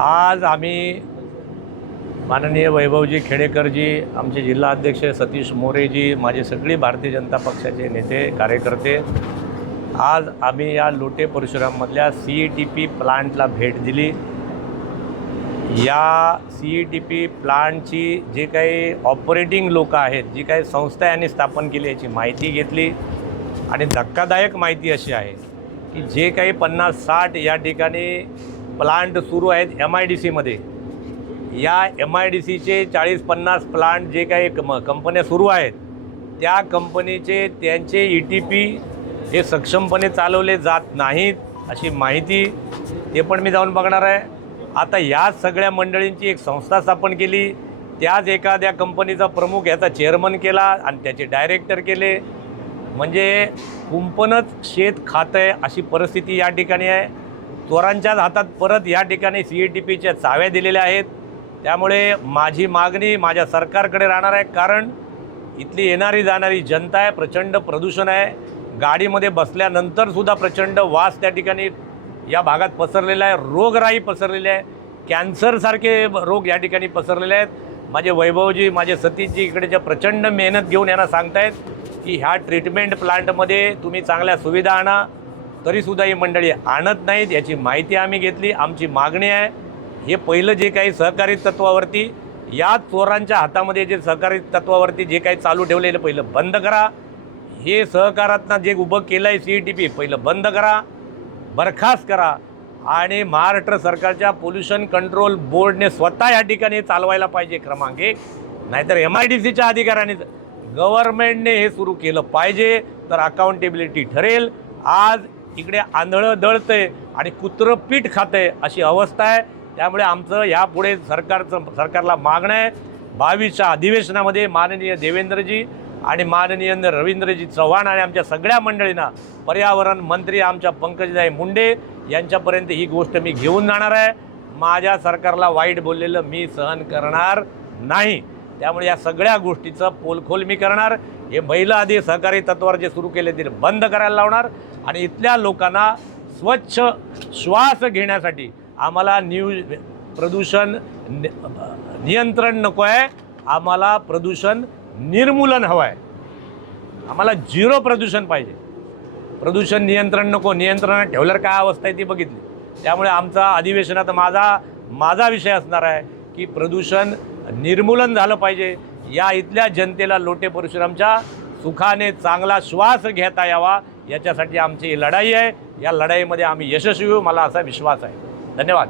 आज आम्ही माननीय वैभवजी खेडेकरजी, आमचे जिल्हा अध्यक्ष सतीश मोरेजी, माझे सगळे भारतीय जनता पक्षाचे नेते कार्यकर्ते, आज आम्ही या लोटे परशुराममधल्या CETP प्लांटला भेट दिली। या CETP प्लांटची जे काही ऑपरेटिंग लोक आहेत, जी काही संस्था यांनी स्थापन केली याची माहिती घेतली आणि धक्कादायक माहिती अशी आहे की जे काही 50-60 या ठिकाणी प्लांट सुरू आहेत MIDCमध्ये, या MIDCचे 40-50 प्लांट जे काही कंपन्या सुरू आहेत त्या कंपनीचे त्यांचे ETP हे सक्षमपणे चालवले जात नाहीत अशी माहिती ते पण मी जाऊन बघणार आहे। आता या सगळ्या मंडळींची एक संस्था स्थापन केली, त्याच एखाद्या कंपनीचा प्रमुख याचा चेअरमन केला आणि त्याचे डायरेक्टर केले, म्हणजे कुंपणच शेत खातं आहे अशी परिस्थिती या ठिकाणी आहे। चोरांच्याच हातात परत या ठिकाणी CETPच्या चाव्या दिलेल्या आहेत। त्यामुळे माझी मागणी माझ्या सरकारकडे राहणार आहे, कारण इथली येणारी जाणारी जनता आहे, प्रचंड प्रदूषण आहे, गाडीमध्ये बसल्यानंतरसुद्धा प्रचंड वास त्या ठिकाणी या भागात पसरलेला आहे, रोगराई पसरलेली आहे, कॅन्सरसारखे रोग या ठिकाणी पसरलेले आहेत। माझे वैभवजी, माझे सतीशजी इकडेच्या प्रचंड मेहनत घेऊन यांना सांगतायत की ह्या ट्रीटमेंट प्लांटमध्ये तुम्ही चांगल्या सुविधा आणा, तरीसुद्धा ही मंडळी आणत नाहीत। याची माहिती आम्ही घेतली। आमची मागणी आहे, हे पहिलं जे काही सहकारी तत्वावरती, या चोरांच्या हातामध्ये जे सहकारी तत्वावरती जे काही चालू ठेवलेलं पहिलं बंद करा। हे सहकारातनं जे उभं केलं आहे CETP पहिलं बंद करा, बरखास्त करा आणि महाराष्ट्र सरकारच्या पोल्युशन कंट्रोल बोर्डने स्वतः या ठिकाणी चालवायला पाहिजे क्रमांक 1। नाहीतर MIDCच्या अधिकाऱ्यांनी, गव्हर्नमेंटने हे सुरू केलं पाहिजे, तर अकाउंटेबिलिटी ठरेल। आज इकडे आंधळं दळतंय आणि कुत्रं पीठ खातंय अशी अवस्था आहे। त्यामुळे आमचं यापुढे सरकारला मागणं आहे, 22च्या अधिवेशनामध्ये माननीय देवेंद्रजी आणि माननीय रवींद्रजी चव्हाण आणि आमच्या सगळ्या मंडळींना, पर्यावरण मंत्री आमच्या पंकजताई मुंडे यांच्यापर्यंत ही गोष्ट मी घेऊन जाणार आहे। माझ्या सरकारला वाईट बोललेलं मी सहन करणार नाही। त्यामुळे या सगळ्या गोष्टीचं पोलखोल मी करणार। हे महिला आधी सहकारी तत्वावर जे सुरू केले ते बंद करायला लावणार आणि इथल्या लोकांना स्वच्छ श्वास घेण्यासाठी आम्हाला प्रदूषण नियंत्रण नको आहे, आम्हाला प्रदूषण निर्मूलन हवं आहे। आम्हाला 0 प्रदूषण पाहिजे, प्रदूषण नियंत्रण नको। नियंत्रणात ठेवल्यावर काय अवस्था आहे ती बघितली। त्यामुळे आमचा अधिवेशनात माझा विषय असणार आहे की प्रदूषण निर्मूलन झालं पाहिजे। या इथल्या जनतेला लोटे परशुरामच्या सुखाने चांगला श्वास घेता यावा याच्यासाठी आमची लढाई आहे। या लढाईमध्ये आम्ही यशस्वी होऊ, मला असा विश्वास आहे। धन्यवाद।